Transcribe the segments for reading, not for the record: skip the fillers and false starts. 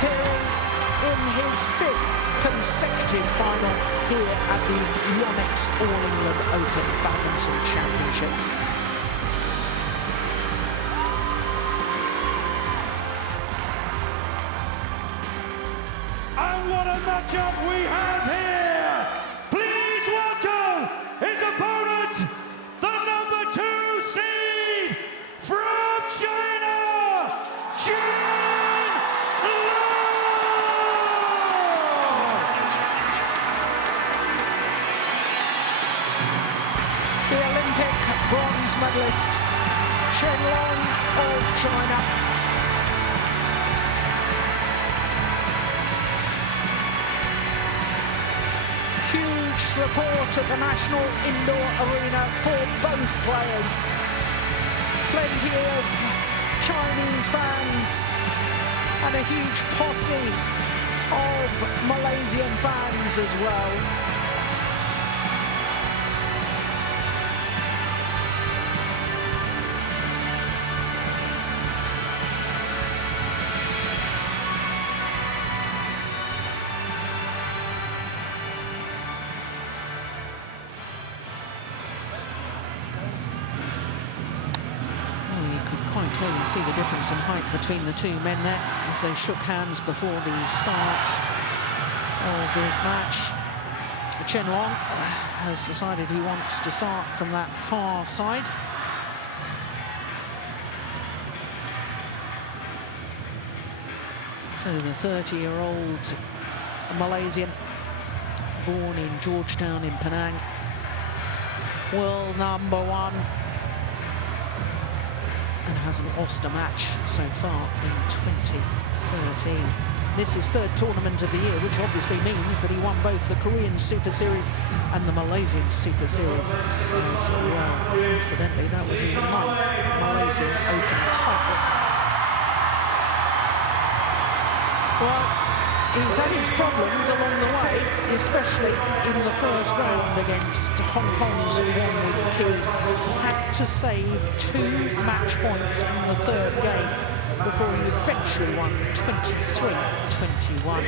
appearing in his 5th consecutive final here at the Yonex All England Open Badminton Championships. And what a matchup we have here! Please welcome his opponent, the #2 seed from China, Chen! The Olympic bronze medalist, Chen of China. Huge support at the National Indoor Arena for both players. Plenty of Chinese fans and a huge posse of Malaysian fans as well. Quite clearly see the difference in height between the two men there as they shook hands before the start of this match. Chen has decided he wants to start from that far side. So the 30-year-old Malaysian, born in Georgetown in Penang, world #1, and hasn't lost a match so far in 2013. This is 3rd tournament of the year, which obviously means that he won both the Korean Super Series and the Malaysian Super Series as well. Incidentally, that was his 9th Malaysian Open title. Well, he's had his problems along the way, especially in the first round against Hong Kong's Wong Wei. He had to save 2 match points in the 3rd game before he eventually won 23-21.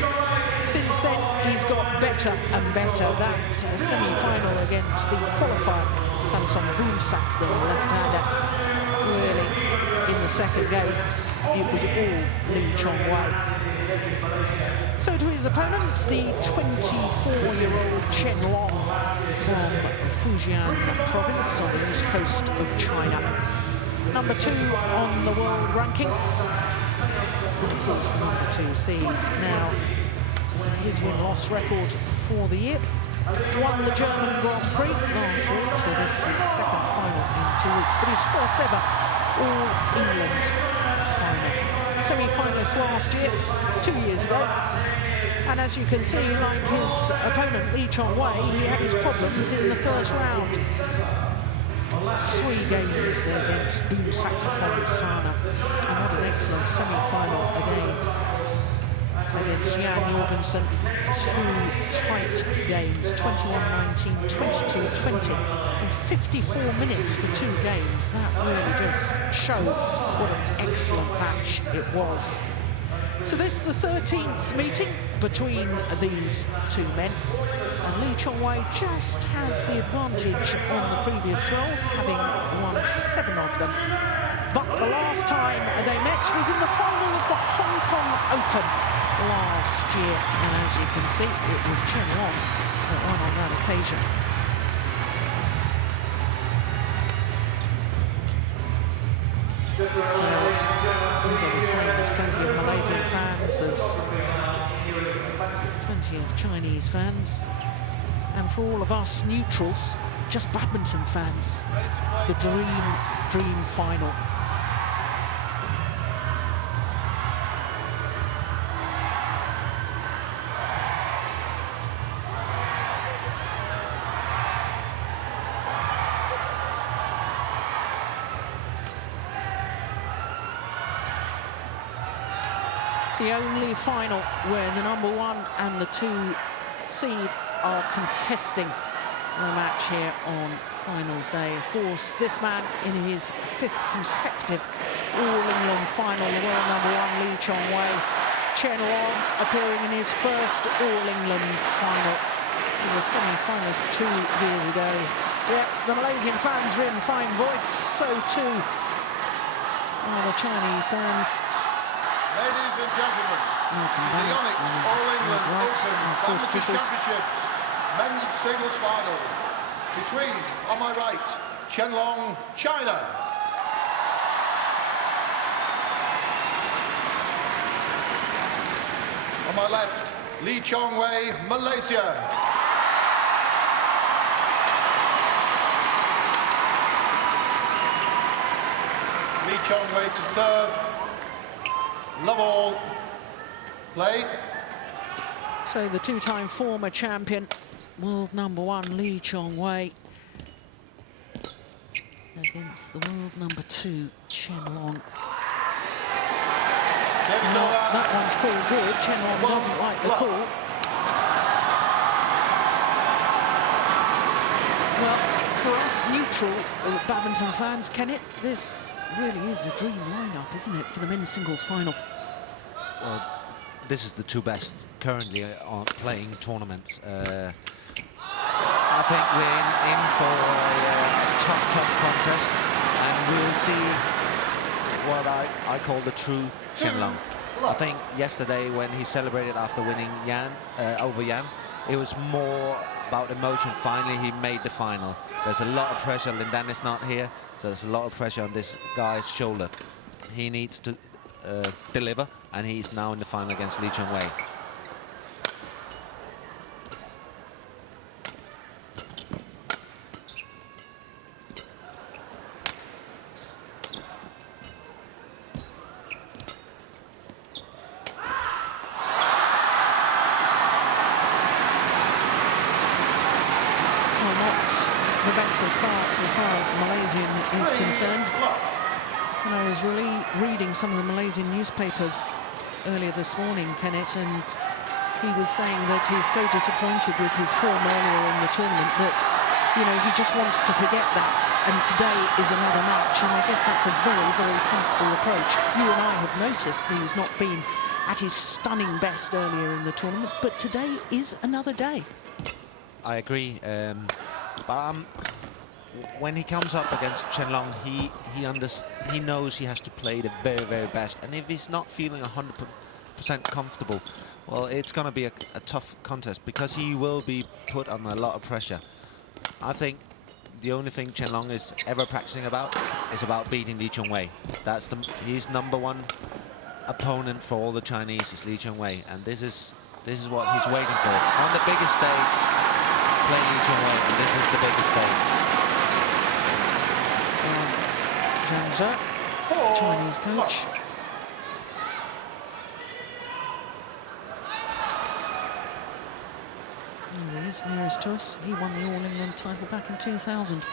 Since then, he's got better and better. That semi-final against the qualifier Samson Boonsak, the left-hander, really, in the 2nd game, it was all Lee Chong Wei. So to his opponent, the 24-year-old Chen from Fujian province on the east coast of China. #2 on the world ranking. And of course, the #2 seed. Now, his win-loss record for the year. Won the German Grand Prix last week, so this is his 2nd final in 2 weeks, but his 1st ever All-England final. Semi-finalist last year, 2 years ago. And as you can see, like his opponent Lee Chong Wei, he had his problems in the 1st round. 3 games against Boonsak Sana. And what an excellent semi-final again against Jan Jorgensen. 2 tight games, 21-19, 22-20, and 54 minutes for 2 games. That really does show what an excellent match it was. So this is the 13th meeting between these 2 men. And Lee Chong Wei just has the advantage on the previous 12, having won 7 of them. But the last time they met was in the final of the Hong Kong Open last year. And as you can see, it was Chen that won on that occasion. So, as I was saying, there's plenty of Malaysian fans, there's plenty of Chinese fans, and for all of us neutrals, just badminton fans, the dream final. The only final where the #1 and the 2 seed are contesting the match here on finals day. Of course, this man in his 5th consecutive All-England final, the world #1 Lee Chong Wei, Chen Wei appearing in his first All-England final. He was a semi-finalist 2 years ago. Yeah, the Malaysian fans were in fine voice, so too are the Chinese fans. Ladies and gentlemen, this is the Onyx All-England Open Badminton Championships men's singles final between, on my right, Chen Long, China. On my left, Chong Wei, Malaysia. Chong Wei to serve. Love all. Play. So the two-time former champion, world #1 Chong Wei, against the world #2 Chen Long. No, that one's called good. Chen Long doesn't like the call. Well, for us neutral badminton fans, this really is a dream lineup, isn't it, for the men's singles final? Well, this is the two best currently on playing tournaments. I think we're in for a tough contest, and we'll see what I call the true Chen Long. I think yesterday when he celebrated after winning over Yan, it was more about emotion. Finally, he made the final. There's a lot of pressure. Lindan is not here, so there's a lot of pressure on this guy's shoulder. He needs to deliver, and he's now in the final against Chong Wei. The best of starts as far as the Malaysian is concerned. And I was really reading some of the Malaysian newspapers earlier this morning, Kenneth, and he was saying that he's so disappointed with his form earlier in the tournament that, you know, he just wants to forget that, and today is another match, and I guess that's a very, very sensible approach. You and I have noticed that he's not been at his stunning best earlier in the tournament, but today is another day. I agree. But when he comes up against Chen Long, he knows he has to play the very, very best. And if he's not feeling 100% comfortable, well, it's going to be a tough contest, because he will be put on a lot of pressure. I think the only thing Chen Long is ever practicing about is about beating Chong Wei. That's his #1 opponent for all the Chinese is Chong Wei, and this is what he's waiting for on the biggest stage. Playing Chong Wei, and this is the biggest stage. So, Zhang Zhe, Chinese coach. There he is, nearest to us. He won the All-England title back in 2000.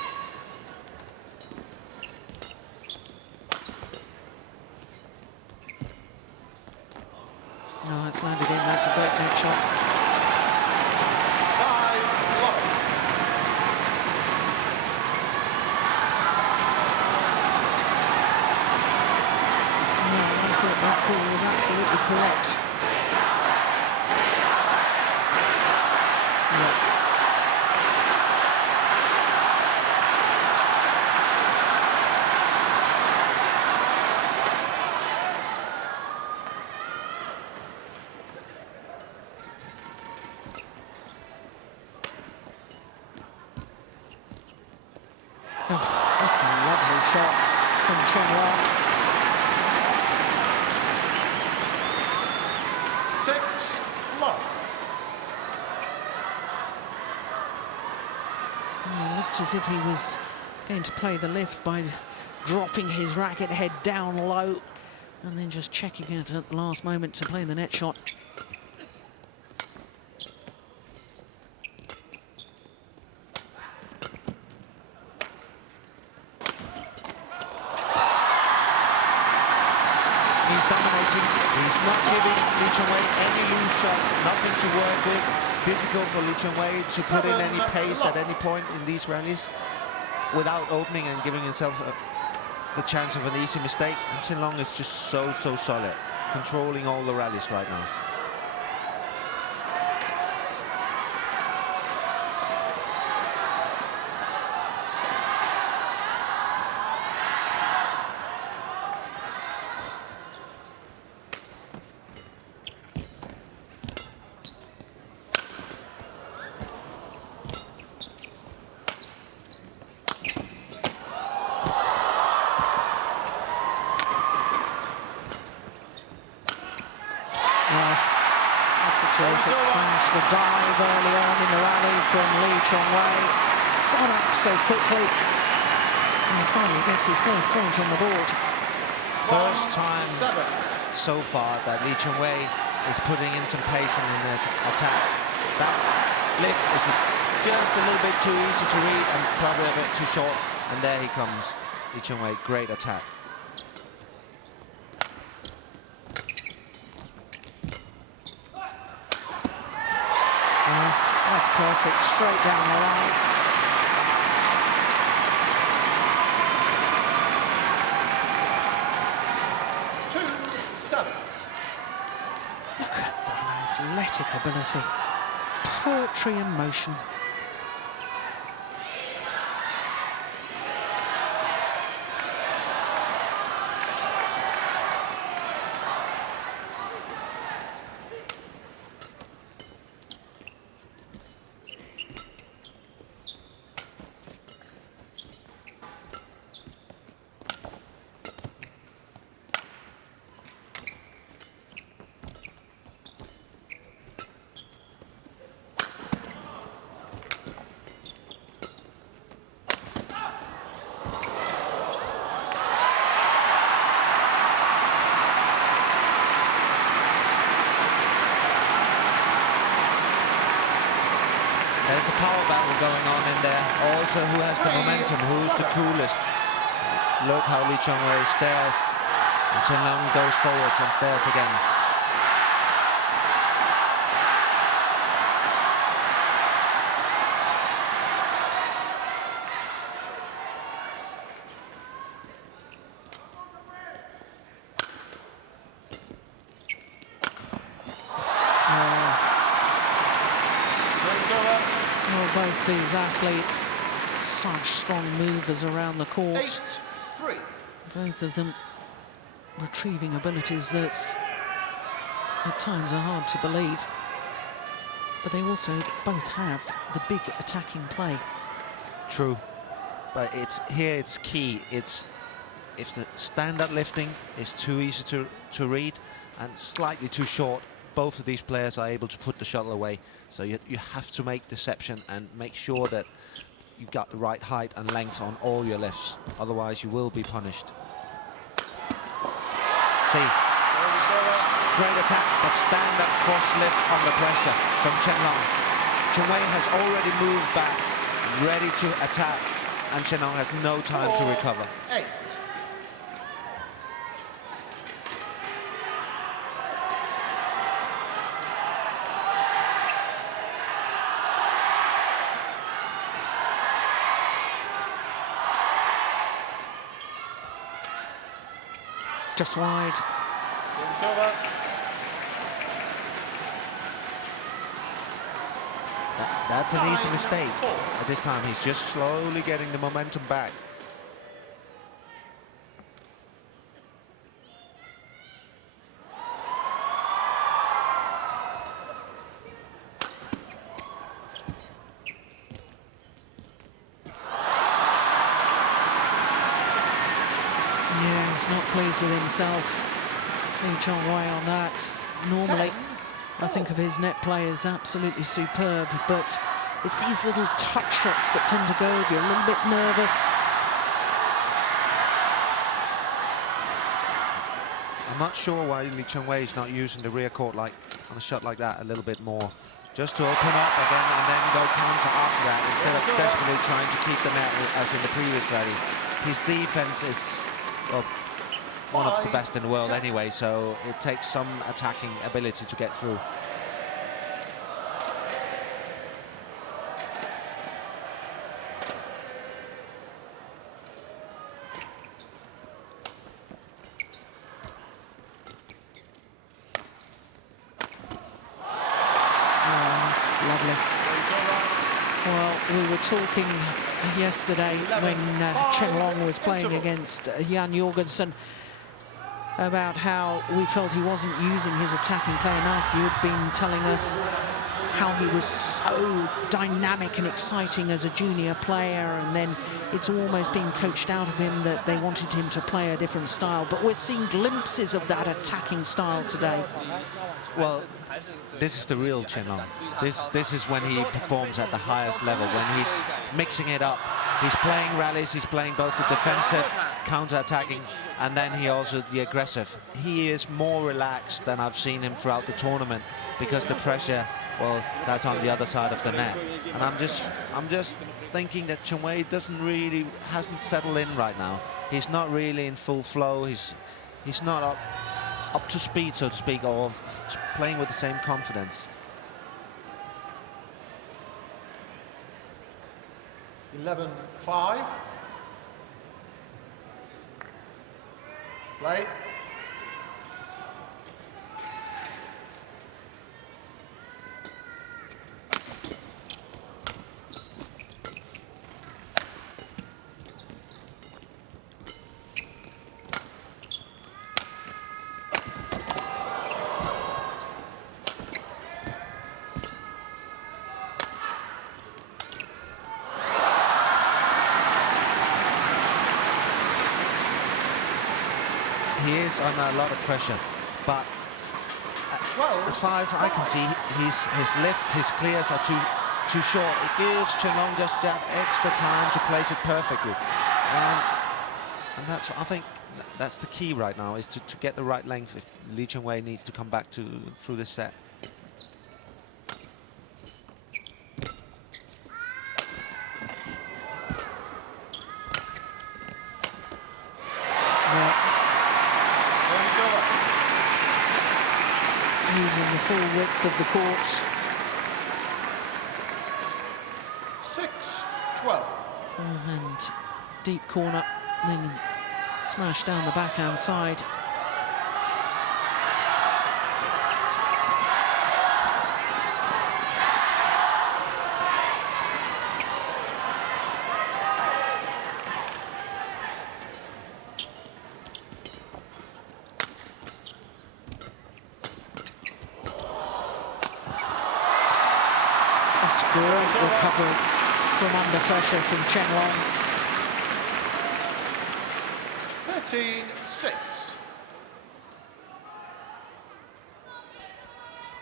Oh, it's landed in. That's a great net shot. That call was absolutely correct. Yeah. Oh, that's a lovely shot from Chong Wei. 6-love. It looked as if he was going to play the lift by dropping his racket head down low and then just checking it at the last moment to play the net shot. He's dominating. He's not giving Chong Wei any loose shots, nothing to work with. Difficult for Chong Wei to put in any pace at any point in these rallies without opening and giving himself the chance of an easy mistake. And Chen Long is just so solid. controlling all the rallies right now. Terrific smash, the dive early on in the rally from Chong Wei. Got up so quickly. And finally gets his first point on the board. First time so far that Chong Wei is putting in some pace in his attack. That lift is just a little bit too easy to read and probably a bit too short. And there he comes, Chong Wei, great attack. That's perfect, straight down the line. Look at the athletic ability, poetry in motion. There's a power battle going on in there. Also, who has the momentum? Who's the coolest? Look how Chong Wei stares. And Chen Long goes forwards and stares again. Well, both these athletes, such strong movers around the court. 8-3. Both of them retrieving abilities that at times are hard to believe. But they also both have the big attacking play. True. But it's key. It's if the stand-up lifting is too easy to read and slightly too short, both of these players are able to put the shuttle away. So you have to make deception and make sure that you've got the right height and length on all your lifts. Otherwise, you will be punished. See, great attack, but stand-up cross lift under pressure from Chen Long. Chong Wei has already moved back, ready to attack, and Chen Long has no time to recover. 8. Just wide. Service over. That's an easy mistake. At this time, he's just slowly getting the momentum back. Yeah, he's not pleased with himself. Chong Wei on that. Normally, I think of his net play as absolutely superb, but it's these little touch shots that tend to go if you're a little bit nervous. I'm not sure why Chong Wei is not using the rear court like on a shot like that a little bit more, just to open up again and then go counter after that instead of desperately trying to keep the net as in the previous rally. His defense is one of the best in the world anyway, so it takes some attacking ability to get through. lovely. Well, we were talking yesterday when Chen Long was playing against Jan Jorgensen about how we felt he wasn't using his attacking play enough. You had been telling us how he was so dynamic and exciting as a junior player, and then it's almost been coached out of him that they wanted him to play a different style. But we're seeing glimpses of that attacking style today. Well, this is the real Chen Long. This is when he performs at the highest level, when he's mixing it up. He's playing rallies, he's playing both the defensive, counter-attacking, and then he also the aggressive. He is more relaxed than I've seen him throughout the tournament, because the pressure, well, that's on the other side of the net. And I'm just thinking that Chong Wei hasn't settled in right now. He's not really in full flow. He's not up to speed, so to speak, or playing with the same confidence. 11-5. Play. He is under a lot of pressure, but as far as I can see, his lift, his clears are too short. It gives Chen Long just that extra time to place it perfectly, and that's, I think that's the key right now, is to get the right length if Lee Chong Wei needs to come back through this set. Using the full width of the court. 6-12. Forehand, deep corner, then smash down the backhand side. Great recovery from under pressure from Chen Long. 13-6.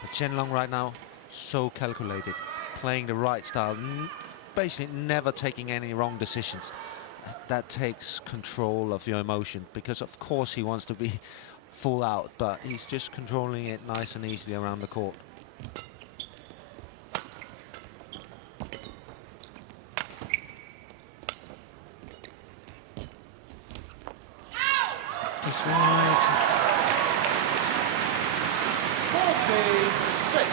But Chen Long right now, so calculated, playing the right style, basically never taking any wrong decisions. That takes control of your emotion, because of course he wants to be full out, but he's just controlling it nice and easily around the court. Just wide. 14-6.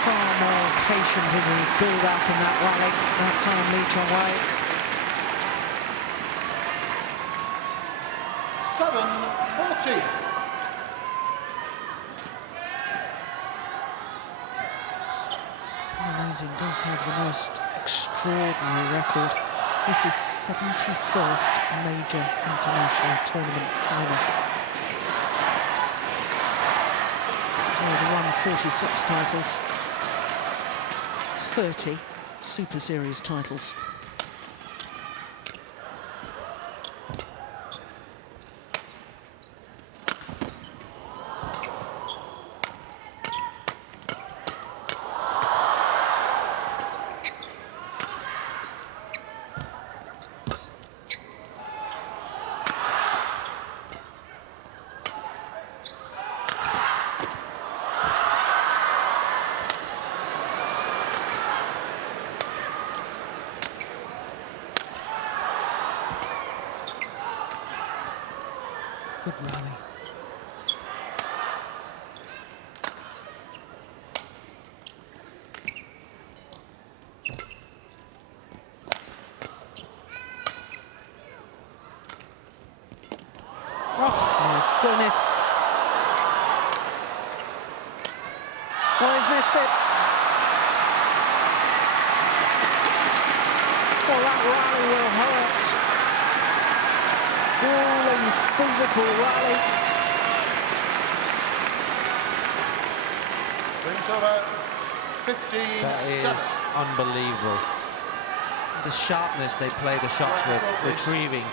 Far more patient in his build-up in that rally that time, Lee Chong Wei. 7-14. Amazing, does have the most extraordinary record. This is 71st major international tournament final. He's already won 46 titles, 30 Super Series titles. Oh, he's missed it. Well, that rally will hurt. Grueling physical rally. Swings over 15. That is unbelievable. The sharpness they play the shots with, retrieving,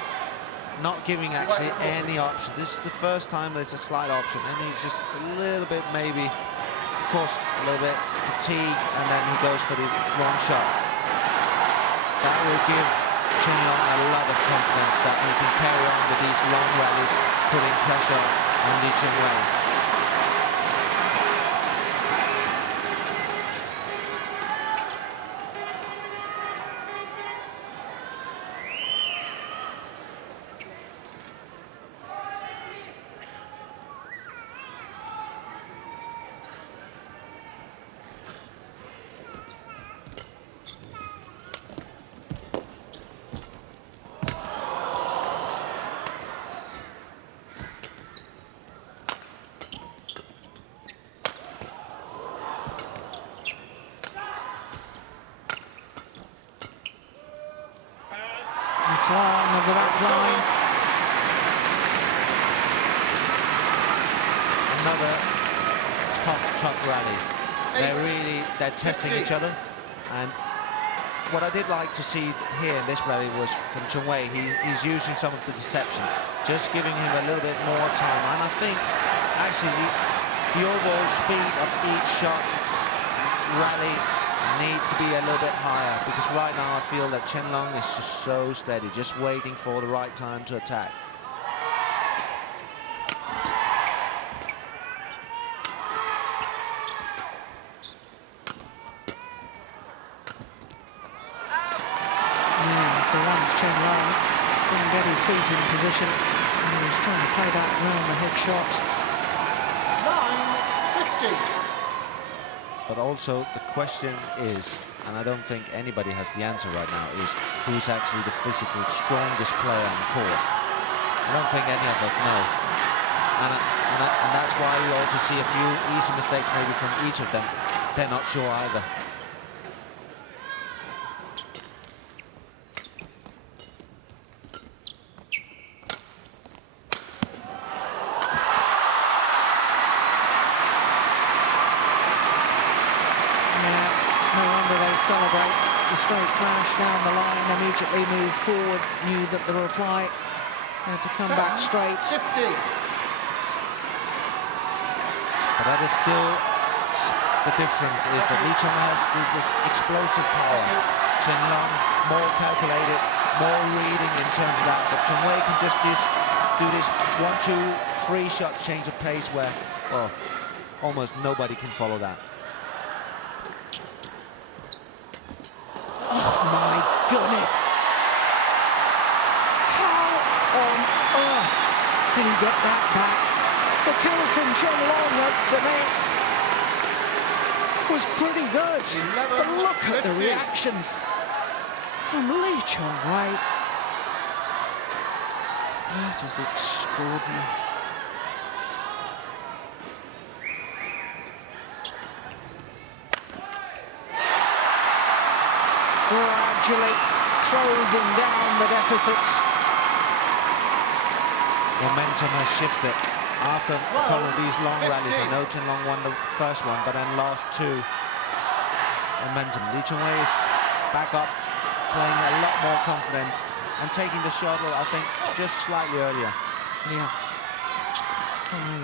not giving actually any option. This is the first time there's a slight option, and he's just a little bit, maybe, of course, a little bit fatigued, and then he goes for the wrong shot. That will give Chen Long a lot of confidence that he can carry on with these long rallies, putting pressure on Li Chongwei. It's long of the back line. Another tough rally. They're testing each other, and what I did like to see here in this rally was from Chong Wei. He's using some of the deception, just giving him a little bit more time, and I think actually the overall speed of each shot rally needs to be a little bit higher, because right now I feel that Chen Long is just so steady, just waiting for the right time to attack. Yeah, for once Chen Long didn't get his feet in position. And he was trying to play that round the head shot. 9:50. But also the question is, and I don't think anybody has the answer right now, is who's actually the physical strongest player on the court. I don't think any of us know. And that's why we also see a few easy mistakes maybe from each of them. They're not sure either. Celebrate the straight smash down the line, immediately move forward, knew that the reply had to come back straight. 50. But that is still the difference, is that Li Chongwei has this explosive power. Chen Long more calculated, more reading in terms of that, but Chong Wei can just do this 1, 2, 3 shots change of pace where, well, almost nobody can follow that. Oh my goodness! How on earth did he get that back? The kill from Chen Long at the net was pretty good. But look at the reactions from Li Chongwei. That is extraordinary. Gradually closing down the deficits. Momentum has shifted after a couple of these long rallies. I know Chen Long won the first one, but then lost 2. Momentum. Li Chongwei is back up, playing a lot more confident and taking the shot, I think, just slightly earlier. Yeah.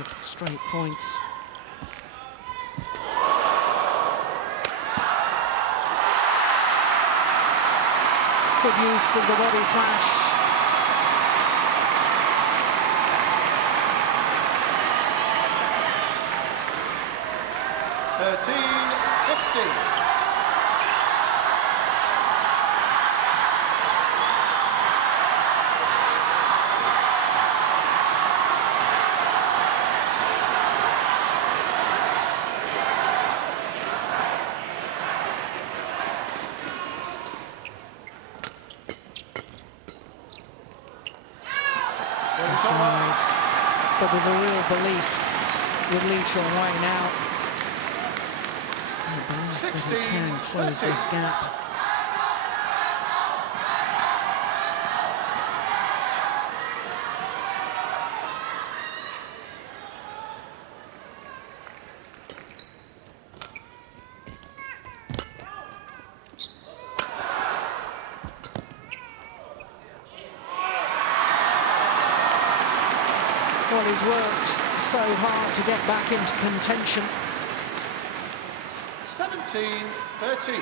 5 straight points. Good use of the body smash. $13.50. That's right. But there's a real belief with Li Chongwei now. believe that he can close this gap. Well, he's worked so hard to get back into contention. 17-13.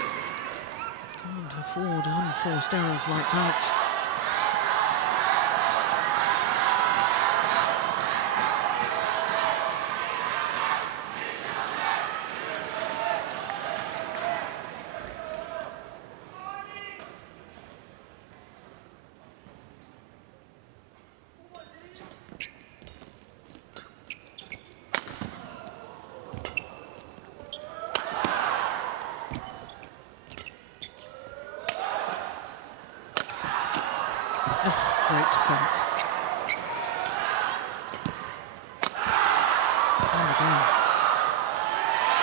Can't afford unforced errors like that. Great defence. And again.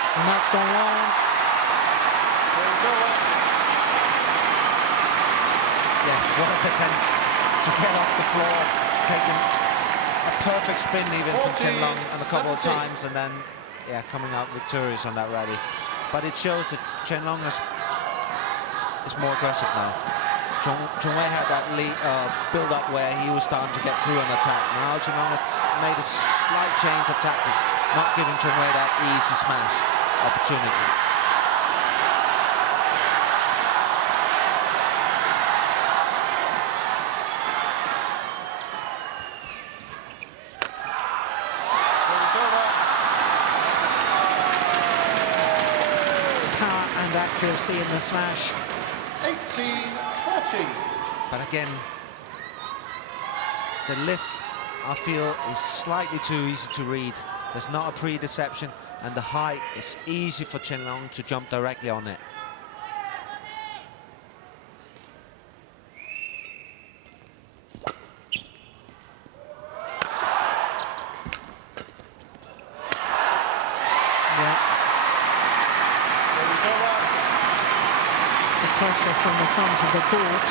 And that's gone long. Yeah, what a defence to get off the floor, taking a perfect spin even from Chen Long and a couple of times, and then yeah, coming out victorious on that rally. But it shows that Chen Long is more aggressive now. Chong Wei had that build-up where he was starting to get through on attack. Now Chen Long has made a slight change of tactic, not giving Chong Wei that easy smash opportunity. Power and accuracy in the smash. 18-14. But again, the lift, I feel, is slightly too easy to read. There's not a pre-deception, and the height is easy for Chen Long to jump directly on it. Pressure from the front of the court.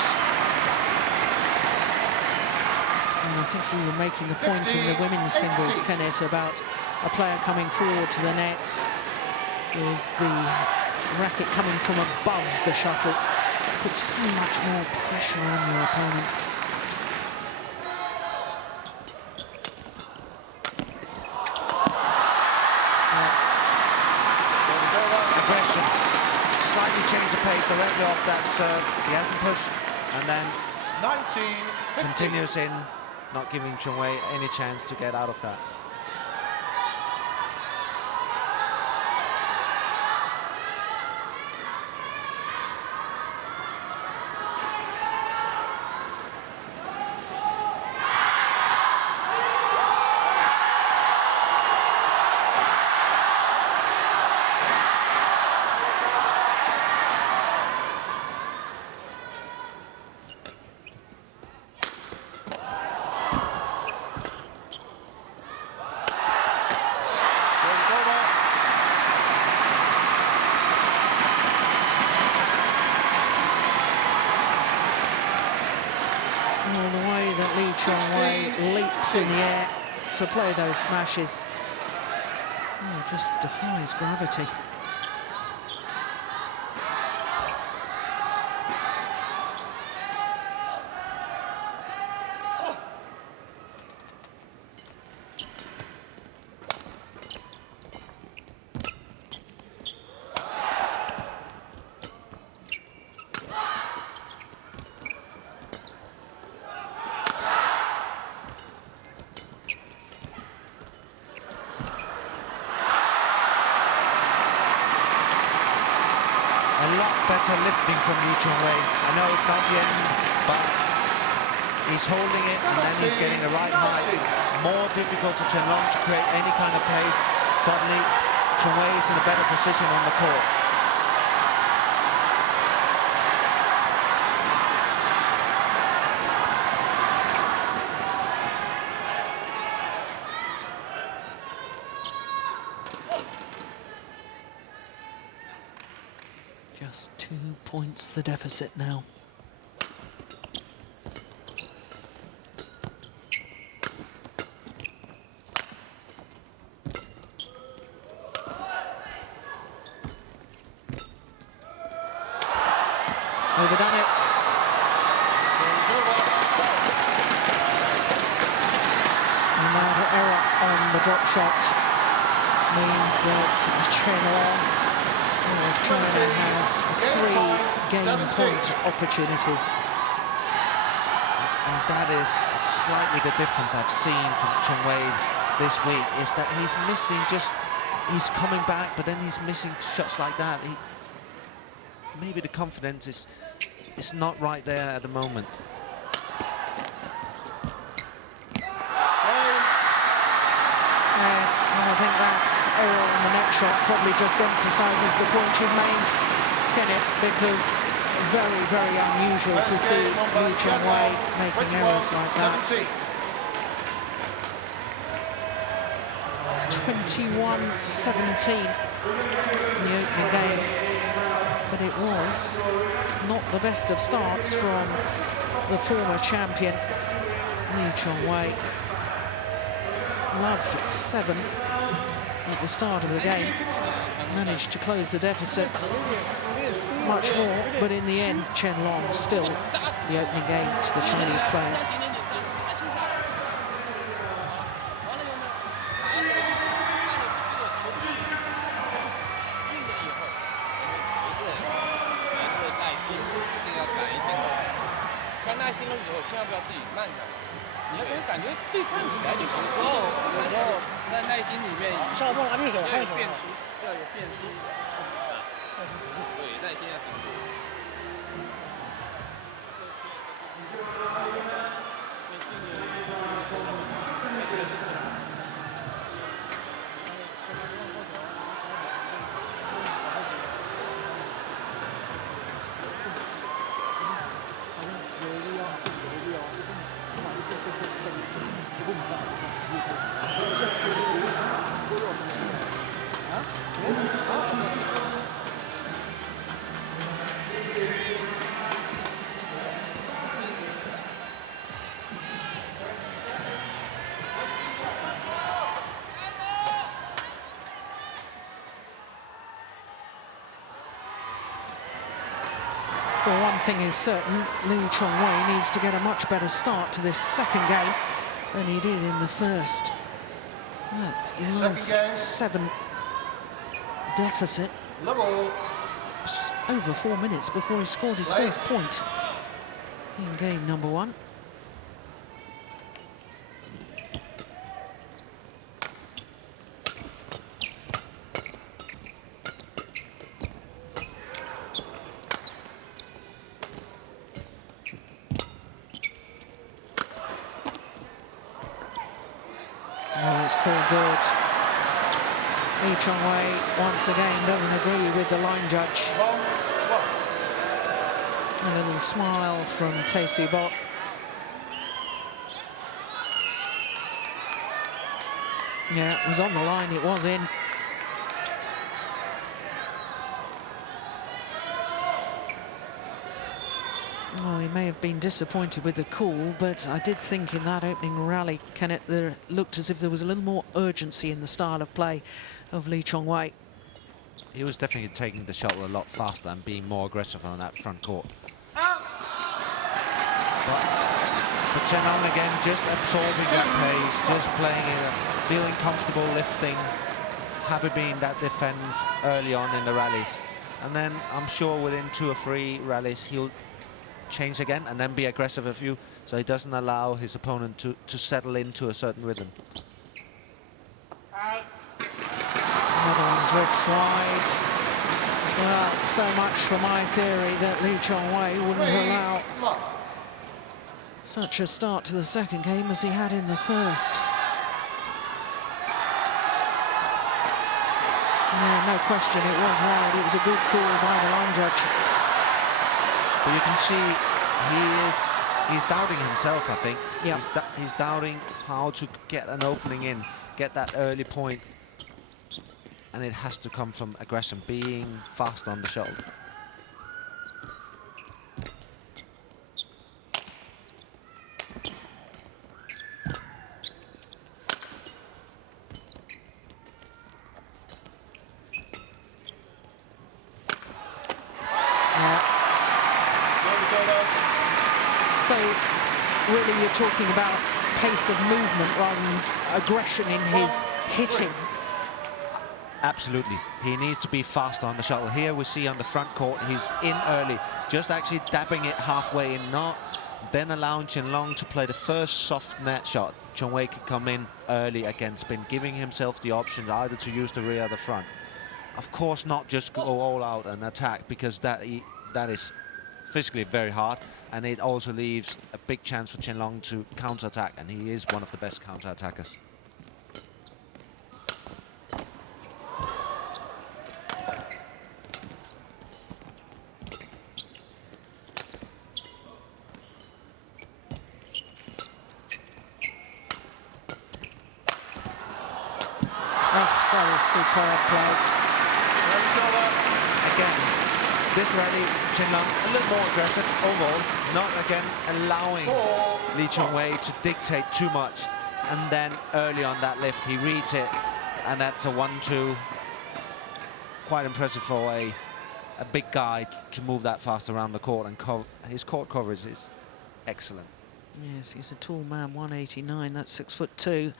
And I think you were making the point in the women's singles, Kenneth, about a player coming forward to the nets with the racket coming from above the shuttle. Puts so much more pressure on your opponent. Aggression. Slightly change the pace directly off that serve. He hasn't pushed, and then 19-15. continues in, not giving Chong Wei any chance to get out of that. Chong Wei leaps in the air to play those smashes. Oh, just defies gravity. A lot better lifting from Chong Wei. I know it's not the end, but he's holding it and then he's getting the right height. More difficult for Chen Long to create any kind of pace. Suddenly, Chong Wei is in a better position on the court. Just 2 points the deficit now. Overdone it. Another error on the drop shot means that Chen Long of China has 3 game point opportunities. And that is slightly the difference I've seen from Chong Wei this week, is that he's missing he's coming back, but then he's missing shots like that. Maybe the confidence is not right there at the moment. Yes, I think that error on the net shot probably just emphasises the point you've made, Kenneth, because very, very unusual to see Chong Wei making errors like that. 21-17 in the opening game, but it was not the best of starts from the former champion, Chong Wei. Love 7 at the start of the game, managed to close the deficit much more, but in the end, Chen Long still the opening game to the Chinese player. Well, one thing is certain, Chong Wei needs to get a much better start to this second game than he did in the first. That's love 7 deficit. Just over 4 minutes before he scored his first point in game number 1. Oh, it's called good. Chong Wei once again doesn't agree with the line judge. A little smile from Tae-Soo Bok. Yeah, it was on the line, it was in. Well, he may have been disappointed with the call, but I did think in that opening rally, Kenneth, there looked as if there was a little more urgency in the style of play of Chong Wei. He was definitely taking the shot a lot faster and being more aggressive on that front court. But Chen Long again, just absorbing that pace, just playing it, feeling comfortable lifting, having been that defense early on in the rallies. And then I'm sure within 2 or 3 rallies, he'll change again and then be aggressive a few, so he doesn't allow his opponent to settle into a certain rhythm. Another one drifts wide. Well, so much for my theory that Chong Wei wouldn't allow such a start to the second game as he had in the first. Yeah, no question, it was wide. It was a good call by the line judge. But you can see he's doubting himself, I think. Yep. He's doubting how to get an opening in, get that early point. And it has to come from aggression, being fast on the shot. really you're talking about pace of movement rather than aggression in his hitting. Absolutely. He needs to be faster on the shuttle. Here we see on the front court, he's in early, just actually dabbing it halfway in, not then allowing Chen Long to play the first soft net shot. Chong Wei could come in early against spin, giving himself the option either to use the rear or the front. Of course, not just go all out and attack, because that is physically very hard, and it also leaves a big chance for Chen Long to counter-attack, and he is one of the best counter-attackers. That was superb play. Again, this rally, Chen Long a little more aggressive overall, not again allowing Lee Chong Wei to dictate too much. And then early on that lift, he reads it, and that's a 1-2. Quite impressive for a big guy to move that fast around the court, and his court coverage is excellent. Yes, he's a tall man, 189, that's 6'2".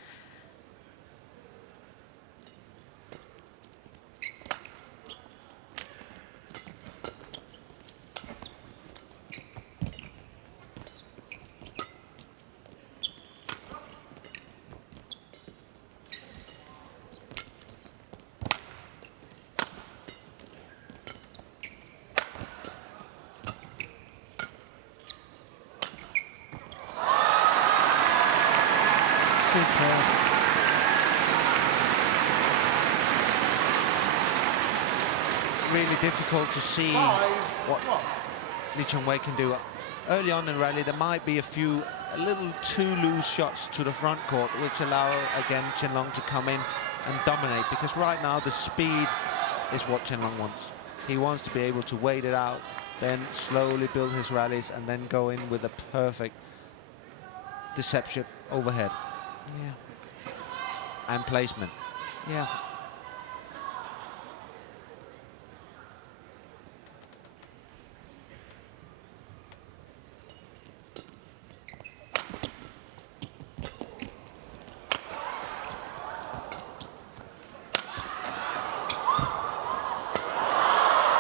Superb. Really difficult to see what Lee Chong Wei can do. Early on in the rally, there might be a little too loose shots to the front court, which allow, again, Chen Long to come in and dominate, because right now the speed is what Chen Long wants. He wants to be able to wait it out, then slowly build his rallies, and then go in with a perfect deception overhead. Yeah. And placement. Yeah.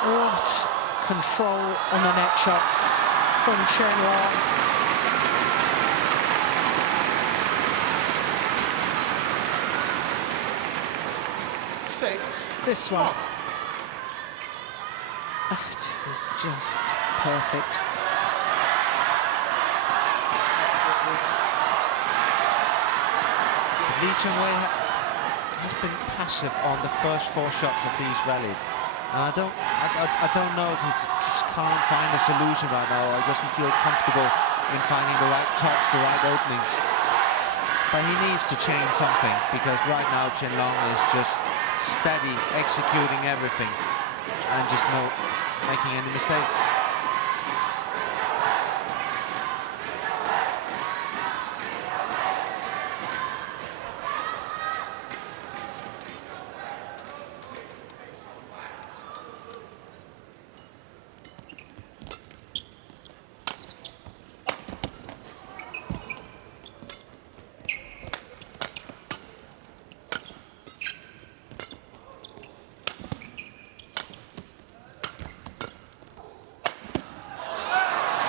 What control on the net shot from Chen Long. This one. That is just perfect. Lee Chong Wei has been passive on the first 4 shots of these rallies, and I don't know if he just can't find a solution right now, or doesn't feel comfortable in finding the right touch, the right openings. But he needs to change something, because right now Chen Long is just steady, executing everything, and just not making any mistakes.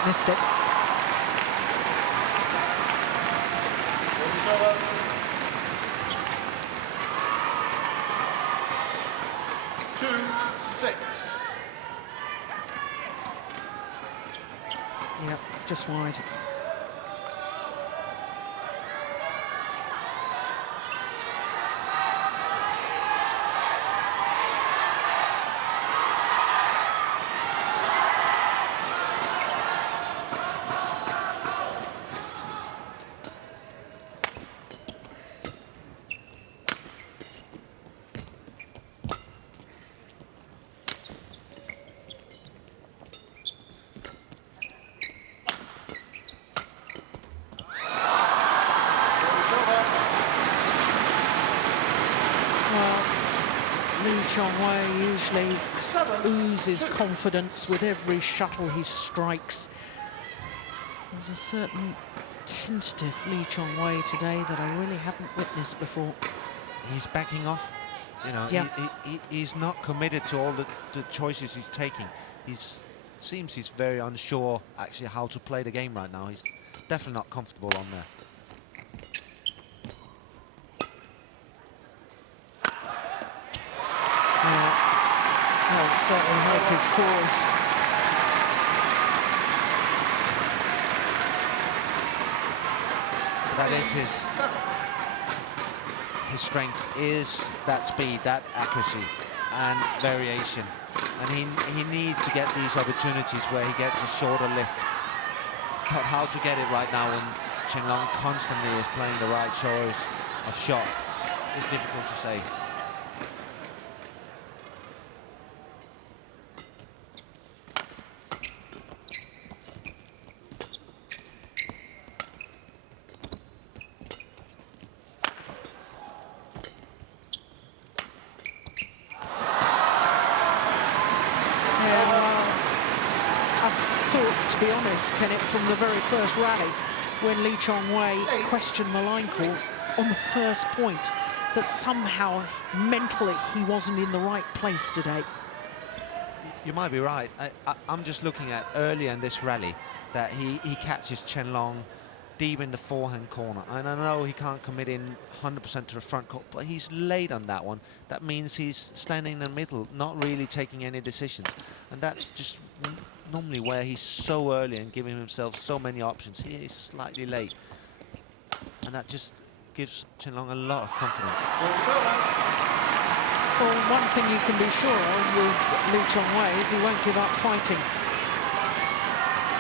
Missed it. Yep, just wide. Lee Chong Wei usually oozes confidence with every shuttle he strikes. There's a certain tentative Lee Chong Wei today that I really haven't witnessed before. He's backing off. You know, yeah. he's not committed to all the choices he's taking. Seems he's very unsure actually how to play the game right now. He's definitely not comfortable on there. I'll certainly help his cause. That is his strength, is that speed, that accuracy and variation. And he needs to get these opportunities where he gets a shorter lift. But how to get it right now when Chen Long constantly is playing the right choice of shot is difficult to say. To be honest, Kenneth, from the very first rally, when Lee Chong Wei questioned the line call on the first point, that somehow mentally he wasn't in the right place today. You might be right. I'm just looking at earlier in this rally that he catches Chen Long deep in the forehand corner. And I know he can't commit in 100% to the front court, but he's late on that one. That means he's standing in the middle, not really taking any decisions. And that's just normally where he's so early and giving himself so many options. He is slightly late. And that just gives Chen Long a lot of confidence. Well, one thing you can be sure of with Lee Chong Wei is he won't give up fighting.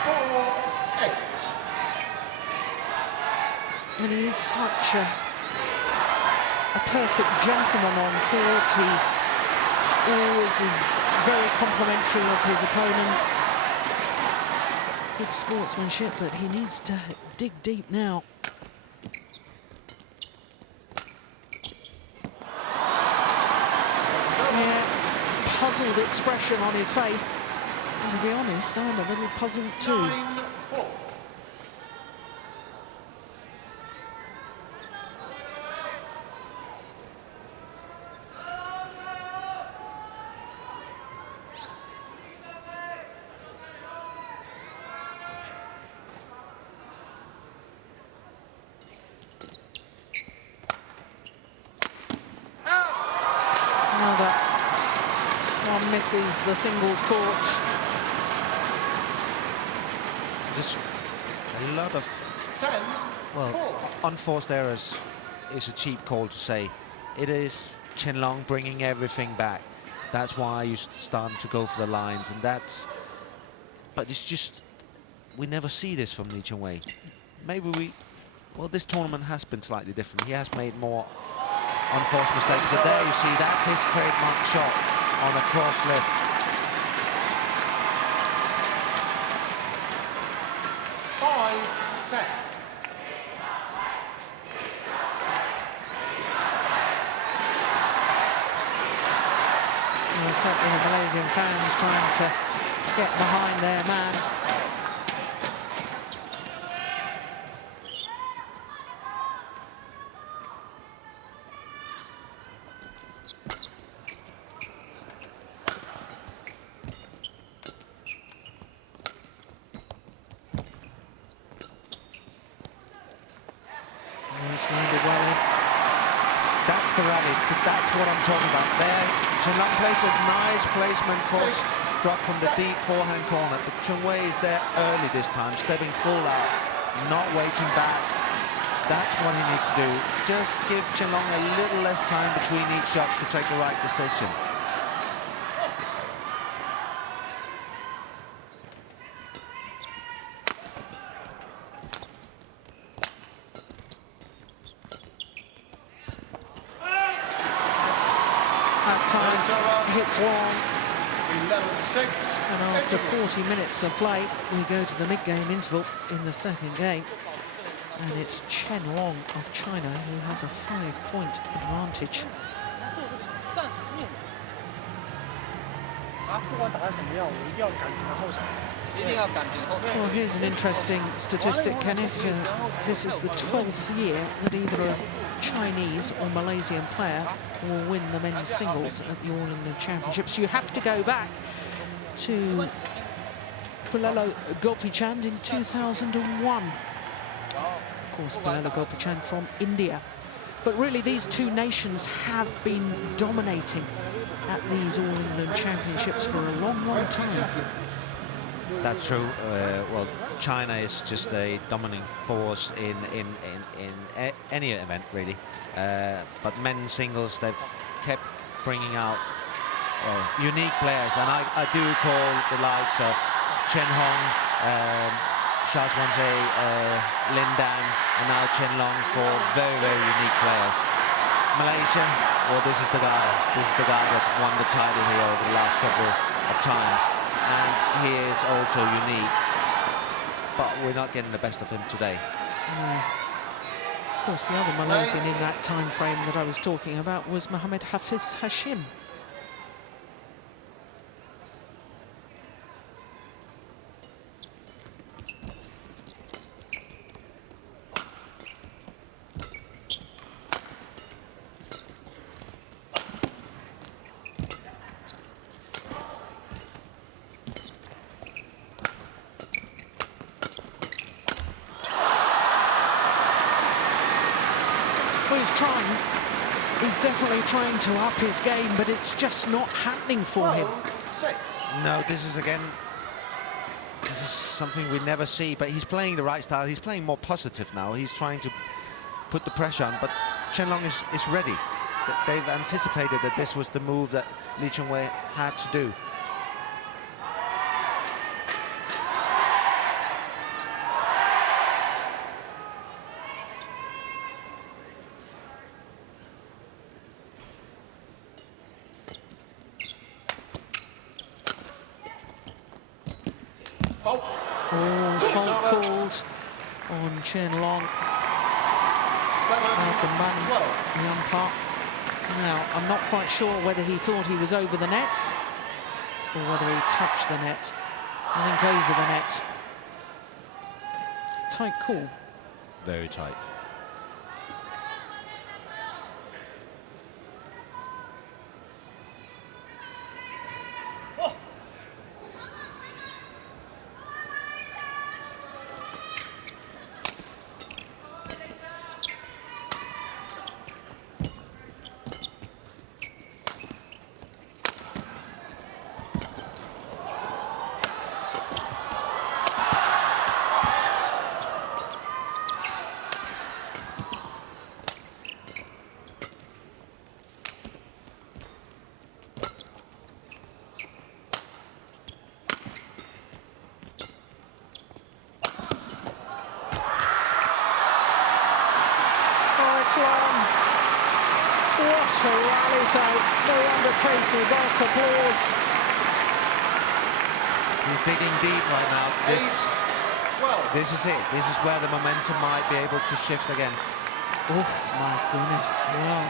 4-8. And he is such a perfect gentleman on court. He always is very complimentary of his opponents. Good sportsmanship, but he needs to dig deep now. Yeah, puzzled expression on his face. And to be honest, I'm a little puzzled too. 9-4. Another one misses the singles court. Just a lot of, 10-4. well, unforced errors is a cheap call to say. It is Chen Long bringing everything back. That's why you starting to go for the lines, and that's, but it's just, we never see this from Lee Chong Wei. Maybe well, this tournament has been slightly different. He has made more unforced mistakes, but there you see, that's his trademark shot on a cross lift. Well, certainly the Malaysian fans trying to get behind their man. Nice landed rally. That's the rally. That's what I'm talking about. There, Chen Long plays a nice placement cross drop from the deep forehand corner. But Chong Wei is there early this time, stepping full out, not waiting back. That's what he needs to do. Just give Chen Long a little less time between each shots to take the right decision. Hits long. 11-6. And after 40 minutes of play, we go to the mid-game interval in the second game. And it's Chen Long of China who has a 5-point advantage. Well, here's an interesting statistic, Kenneth. This is the 12th year that either a Chinese or Malaysian player will win the men's singles at the All England Championships. You have to go back to Palelo Gopichand in 2001. Of course, Palelo Gopichand from India. But really, these two nations have been dominating at these All England Championships for a long, long time. That's true. Well, China is just a dominant force in any event, really. But men's singles, they've kept bringing out unique players, and I do call the likes of Chen Hong, Charles Wanze, Lin Dan, and now Chen Long for very, very unique players. Malaysia, well, this is the guy. This is the guy that's won the title here over the last couple of times, and he is also unique. But we're not getting the best of him today. No. Of course, the other Malaysian in that time frame that I was talking about was Mohammed Hafiz Hashim. He's definitely trying to up his game, but it's just not happening for him. No, this is something we never see, but he's playing the right style. He's playing more positive now. He's trying to put the pressure on, but Chen Long is ready. They've anticipated that this was the move that Chong Wei had to do. Fault called on Chen Long. The umpire. Now, I'm not quite sure whether he thought he was over the net or whether he touched the net. I think over the net. Tight call. Very tight. What a rally, though. No wonder Tacey Bulk applause. He's digging deep right now. This is it. This is where the momentum might be able to shift again. Oh, my goodness. Well,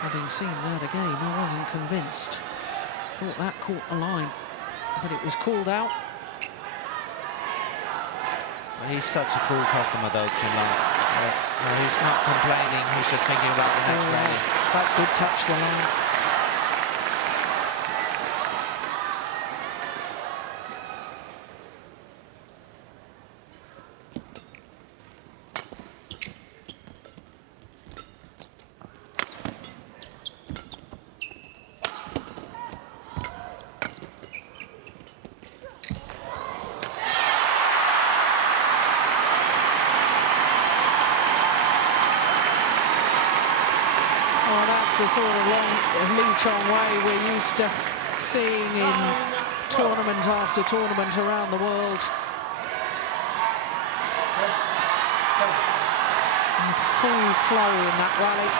having seen that again, I wasn't convinced. Thought that caught the line, but it was called out. He's such a cool customer, though, Chen Long. No, he's not complaining, he's just thinking about the next rally. That did touch the line. The sort of Lee Chong Wei we're used to seeing in tournament after tournament around the world. And full flow in that rally.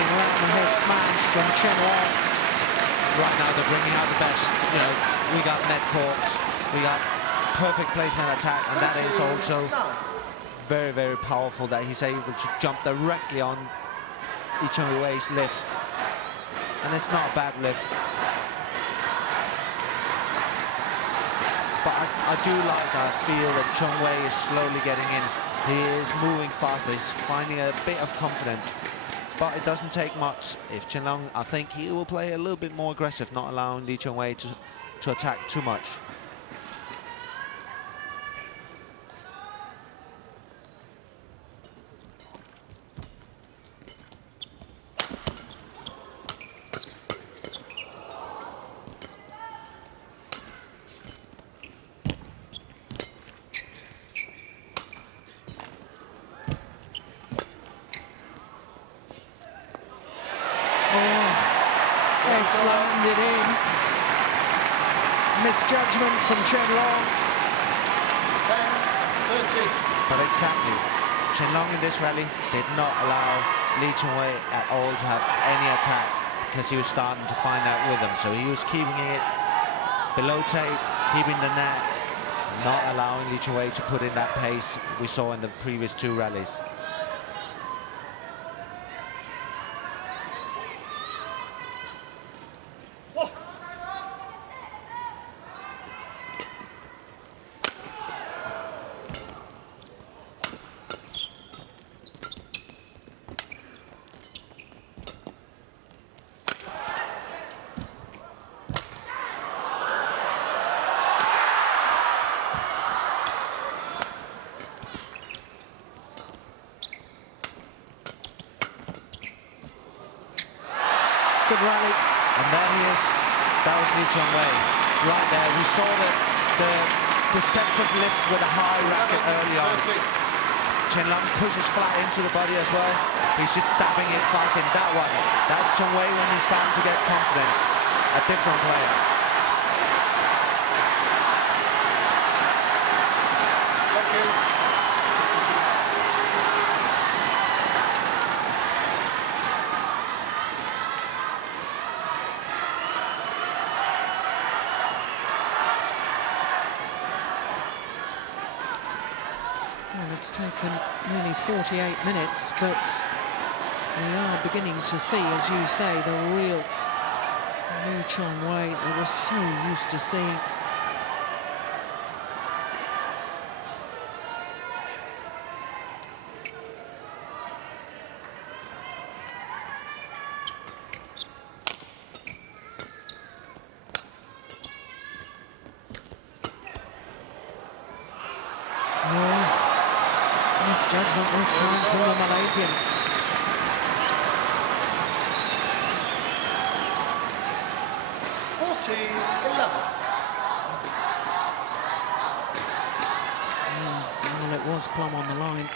amazing round-the-head smash from Chen Wei. Right now they're bringing out the best. You know, we got net courts, we got perfect placement attack, and that is also very, very powerful that he's able to jump directly on Chong Wei's lift. And it's not a bad lift. But I do like, I feel that Chong Wei is slowly getting in. He is moving faster, he's finding a bit of confidence. But it doesn't take much. If Chen Long, I think he will play a little bit more aggressive, not allowing Chong Wei to attack too much. Slammed it in. Misjudgment from Chen Long. 10-30. But exactly, Chen Long in this rally did not allow Chong Wei at all to have any attack because he was starting to find that rhythm. So he was keeping it below tape, keeping the net, not allowing Chong Wei to put in that pace we saw in the previous two rallies. Good rally. And there he is. That was Chong Wei. Right there. We saw the deceptive lift with a high racket early on. Chen Long pushes flat into the body as well. He's just dabbing it fast in. That one. That's Chong Wei when he's starting to get confidence. A different player. Thank you. Well, it's taken nearly 48 minutes, but we are beginning to see, as you say, the real Chong Wei that we're so used to seeing. Misjudgment this time from the Malaysian. Well, it was plumb on the line.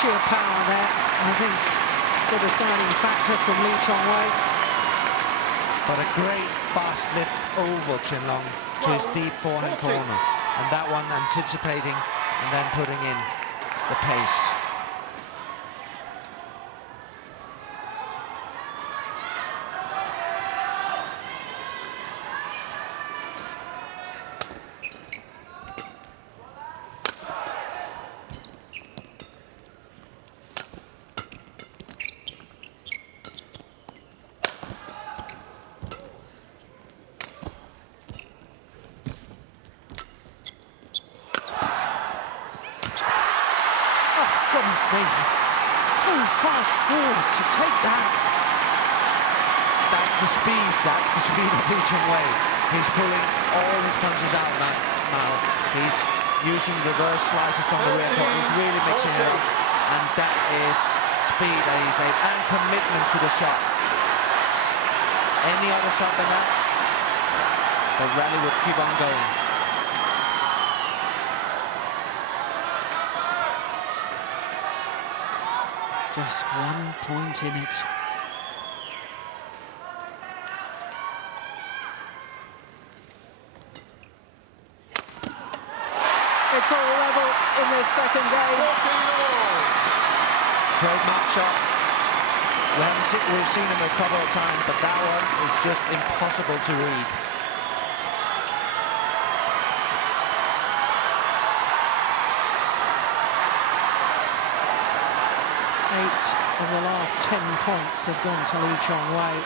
Sheer power there, I think, the deciding factor from Chong Wei. But a great fast lift over Chen Long to his deep forehand corner. And that one anticipating and then putting in the pace. Goodness me, so fast forward to take that. That's the speed of Chong Wei. He's pulling all his punches out now. He's using reverse slices from the rear court. He's really mixing it up. And that is speed that he's able, and commitment to the shot. Any other shot than that, the rally would keep on going. Just 1 point in it. It's all level in this second game. Trademark shot. We've seen him a couple of times, but that one is just impossible to read. Eight of the last 10 points have gone to Lee Chong Wei.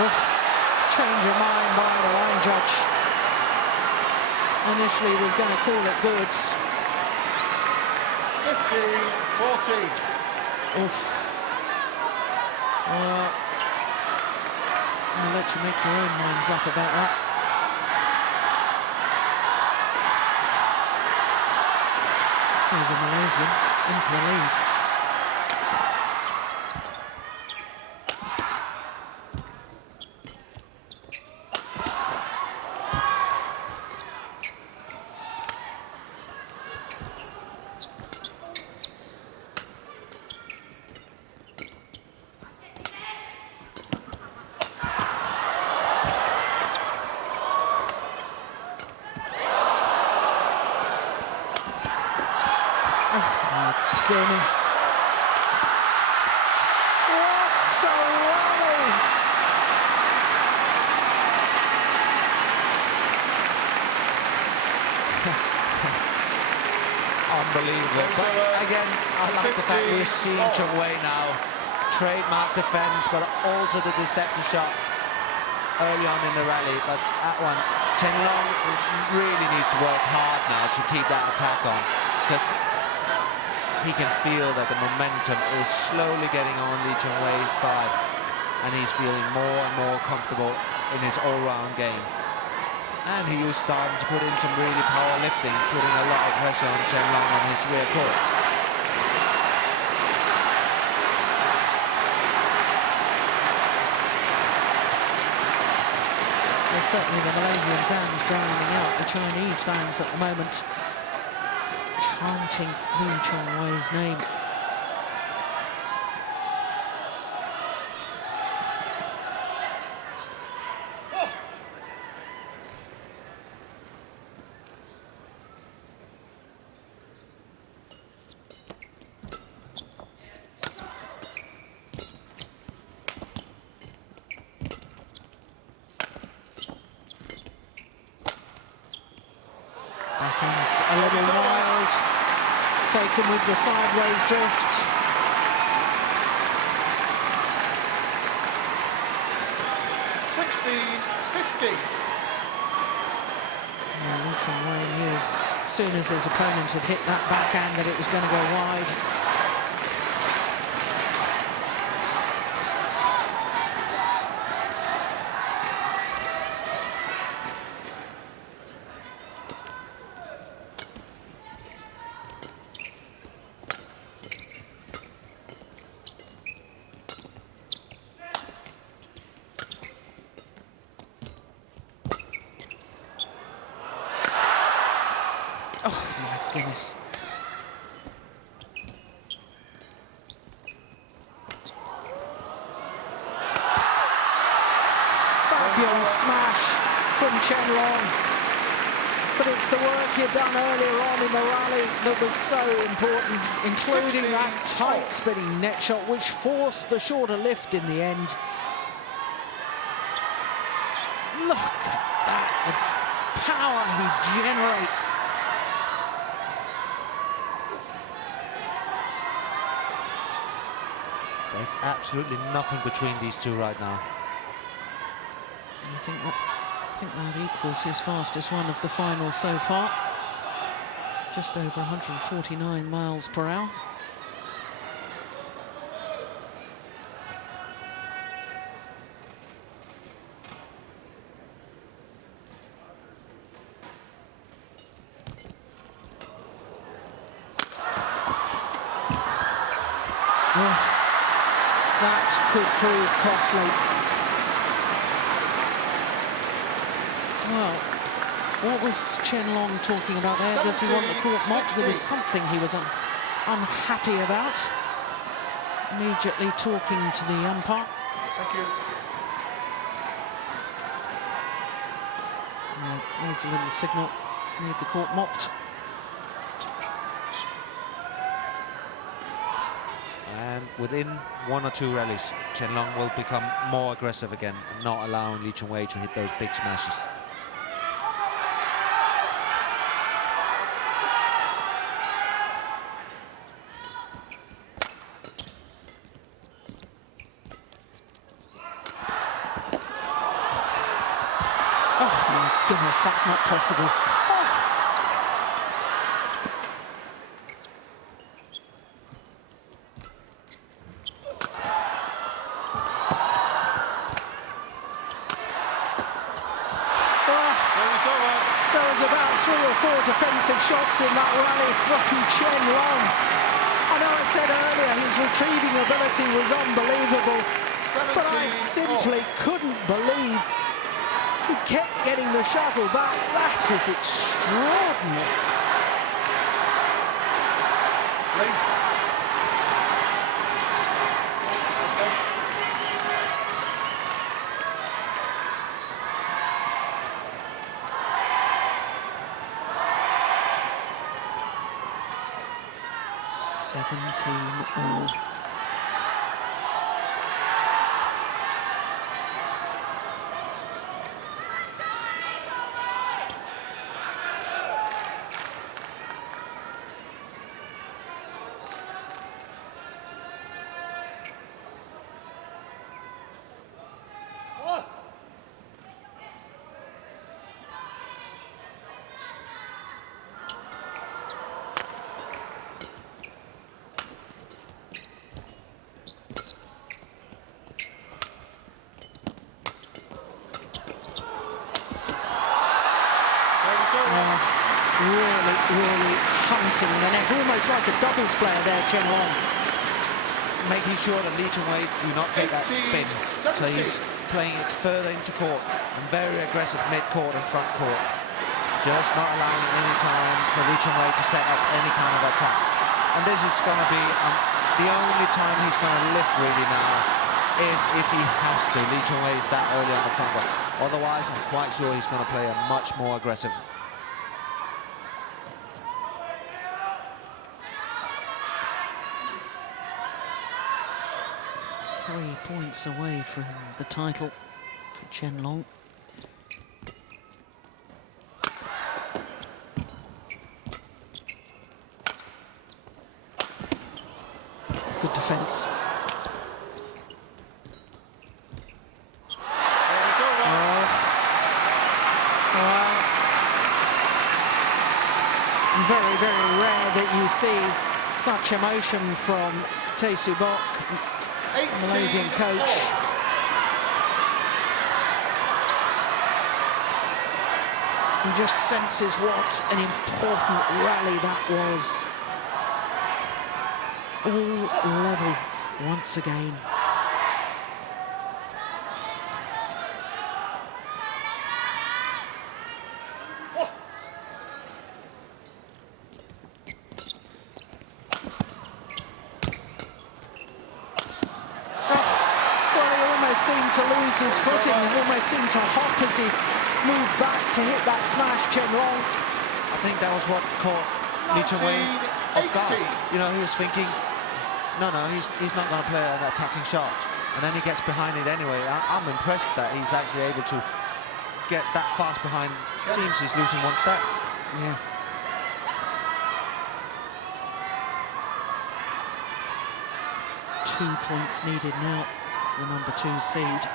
Oof. Change of mind by the line judge. Initially was going to call it goods. 15-14. Oof. I'll let you make your own minds up about that. So the Malaysian into the lead. Goodness. What a rally! Unbelievable. But again, I like the fact we're seeing Chong Wei now. Trademark defense, but also the deceptive shot early on in the rally. But that one, Chen Long really needs to work hard now to keep that attack on, because he can feel that the momentum is slowly getting on Lee Chong Wei's side, and he's feeling more and more comfortable in his all-round game. And he was starting to put in some really powerlifting, putting a lot of pressure on Chen Long on his rear court. There's certainly the Malaysian fans drowning out the Chinese fans at the moment, chanting Lee Chong Wei's name. Backhand's a little wild, taken with the sideways drift. Lee Chong Wei knew as soon as his opponent had hit that backhand that it was going to go wide. Oh, my goodness. Fabulous smash from Chen Long. But it's the work you've done earlier on in the rally that was so important, including that tight spinning net shot, which forced the shorter lift in the end. Look at that, the power he generates. There's absolutely nothing between these two right now. I think that equals his fastest one of the final so far. Just over 149 miles per hour. Oh. That could prove costly. Well, what was Chen Long talking about there? Does he want the court mock? There was something he was unhappy about. Immediately talking to the umpire. Thank you. Yeah, there's a little signal. Need the court mopped. And within 1 or 2 rallies, Chen Long will become more aggressive again and not allowing Lee Chong Wei to hit those big smashes. Oh my goodness, that's not possible. There was about 3 or 4 defensive shots in that rally from Chen Long. I know I said earlier his retrieving ability was unbelievable, but I simply couldn't believe he kept getting the shuttle back. That is extraordinary. Lee. 17-all. Really hunting the net, almost like a doubles player there, Chen Long. Making sure that Lee Chong Wei do not get that spin. So he's playing it further into court and very aggressive mid-court and front court. Just not allowing any time for Lee Chong Wei to set up any kind of attack. And this is going to be the only time he's going to lift really now is if he has to. Lee Chong Wei is that early on the front court. Otherwise, I'm quite sure he's going to play a much more aggressive. 3 points away from the title for Chen Long. Good defense. Very, very rare that you see such emotion from Tae-Soo Bok, Malaysian coach. He just senses what an important rally that was. All level once again. Seemed to lose his footing and almost seemed to hop as he moved back to hit that smash, Chen Long. I think that was what caught Lee Chong Wei off guard. You know, he was thinking, no, he's not going to play an attacking shot. And then he gets behind it anyway. I'm impressed that he's actually able to get that fast behind. Seems he's losing 1 step. Yeah. Two points needed now. The number 2 seed.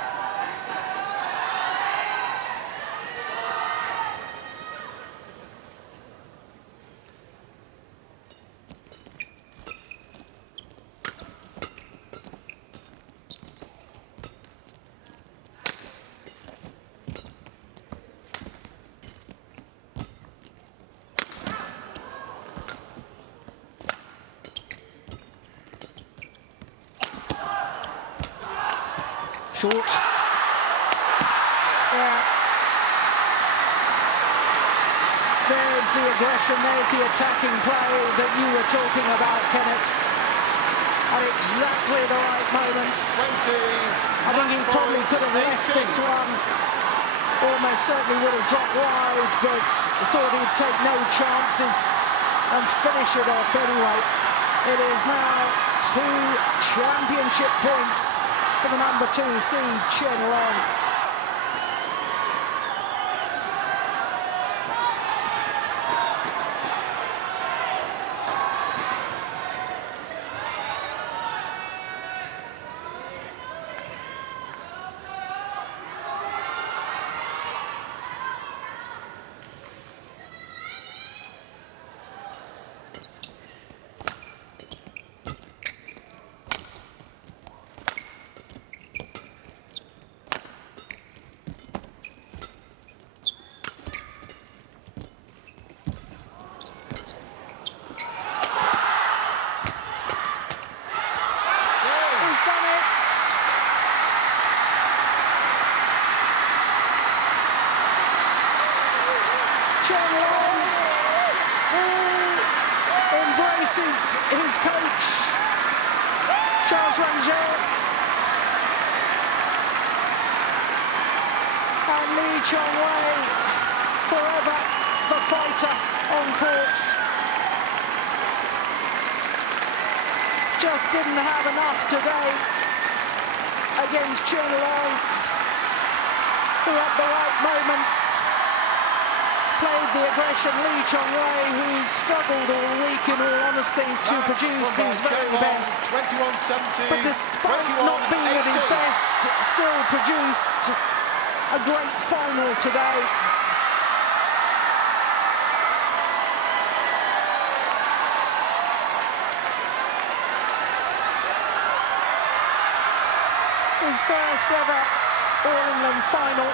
Short. Yeah. There's the aggression, there's the attacking play that you were talking about, Kenneth. At exactly the right moments. 20. I think he probably could have left this one. Almost certainly would have dropped wide, but thought he'd take no chances and finish it off anyway. It is now 2 championship points for the number 2 seed, Chen Long. Chong Wei, who embraces his coach, Charles Rangel, and Lee Chong Wei, forever the fighter on courts. Just didn't have enough today against Chen Long, who at the right moments played the aggression. Lee Chong Wei, who's struggled all week, in all honesty, to produce his very best. 21-17. But despite not being at his best, still produced a great final today. His first ever All-England final.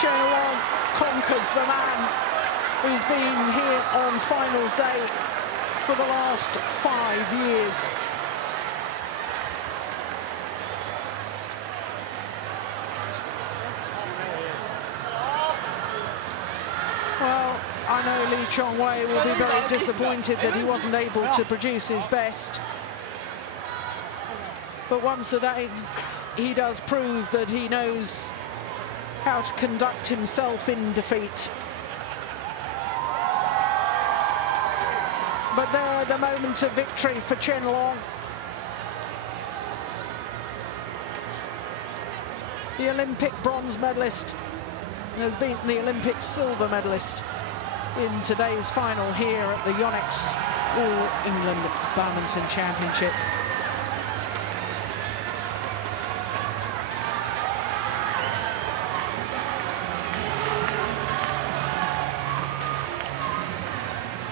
Chen Long conquers the man who's been here on finals day for the last 5 years. Well, I know Lee Chong Wei will be very disappointed that he wasn't able to produce his best. But once again, he does prove that he knows how to conduct himself in defeat. But there, the moment of victory for Chen Long. The Olympic bronze medalist has beaten the Olympic silver medalist in today's final here at the Yonex All-England Badminton Championships.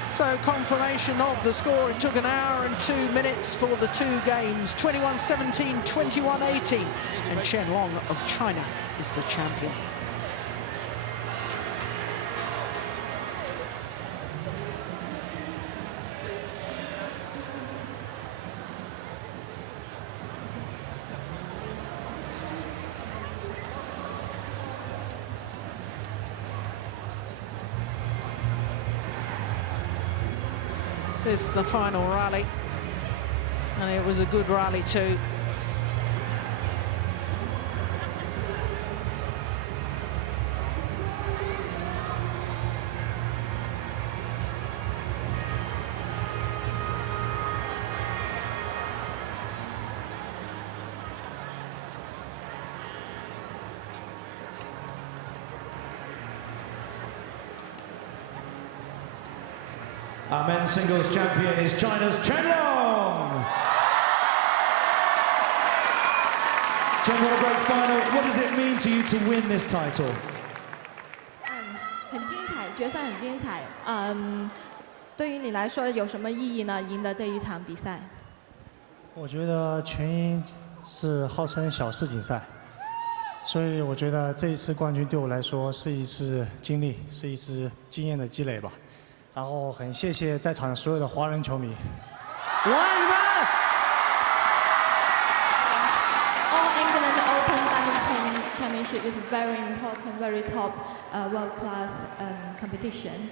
So confirmation of the score. It took 1 hour and 2 minutes for the 2 games. 21-17, 21-18. And Chen Long of China is the champion. This is the final rally, and it was a good rally too. Our men's singles champion is China's Chen Long. Chen, what a great final. What does it mean to you to win this title? 很精彩，决赛很精彩。对于你来说有什么意义呢？赢得这一场比赛？我觉得全英是号称小世锦赛，所以我觉得这一次冠军对我来说是一次经历，是一次经验的积累吧。 然后很谢谢在场所有的华人球迷，我爱你们 All England Open Badminton Championship championship is very important, very top, world-class competition.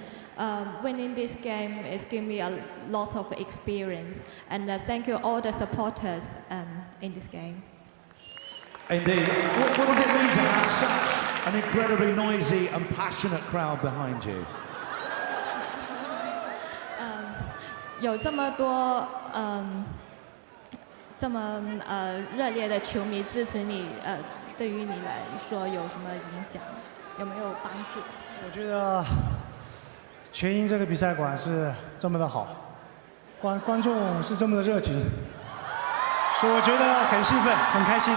Winning this game is giving me a lot of experience, and thank you all the supporters in this game. Indeed. What does it mean to have such an incredibly noisy and passionate crowd behind you? 有这么多这么热烈的球迷支持你，对于你来说有什么影响？有没有帮助？我觉得全英这个比赛馆是这么的好，观众是这么的热情，所以我觉得很兴奋，很开心。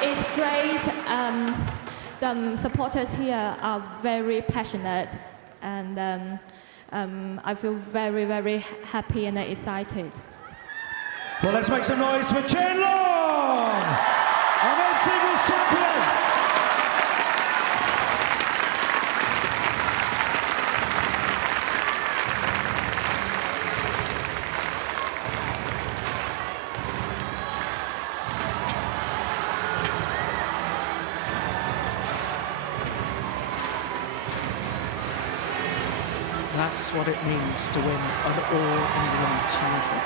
It's great. The supporters here are very passionate, and I feel very, very happy and excited. Well, let's make some noise for Chen Long, our men's singles champion. That's what it means to win an All-England title.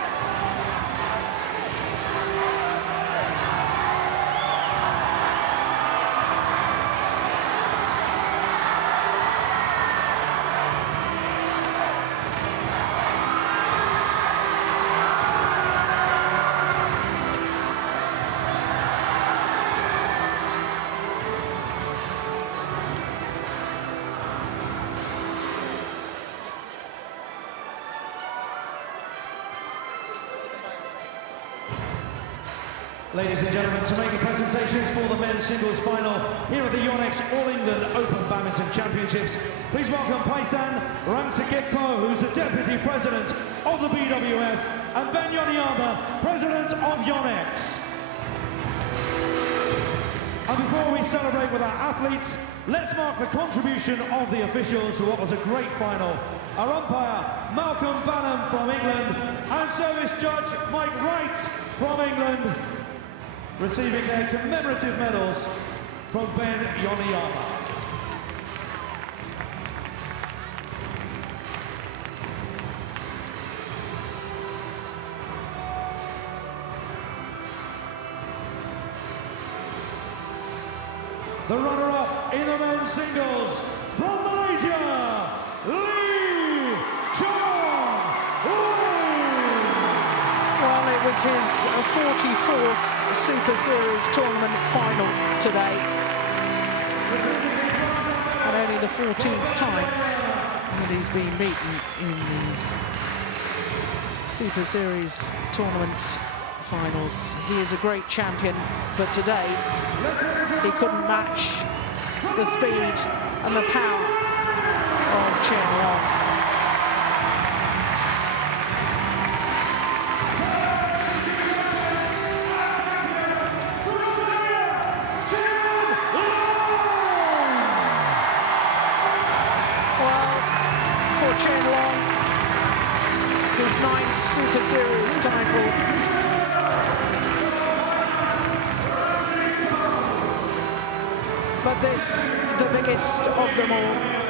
Ladies and gentlemen, to make the presentations for the men's singles final here at the Yonex All England Open Badminton Championships, please welcome Paisan Rangsagikpo, who's the Deputy President of the BWF, and Ben Yoniyama, President of Yonex. And before we celebrate with our athletes, let's mark the contribution of the officials to what was a great final. Our umpire, Malcolm Banham from England, and service judge, Mike Wright from England, receiving their commemorative medals from Ben Yoniyama. The runner-up in the men's singles from Malaysia, Chong Wei. Well, it was his 44th Super Series tournament final today, and only the 14th time that he's been beaten in these Super Series tournament finals. He is a great champion, but today he couldn't match the speed and the power of Chen Long. Chen Long, his 9th Super Series title. But this, the biggest of them all.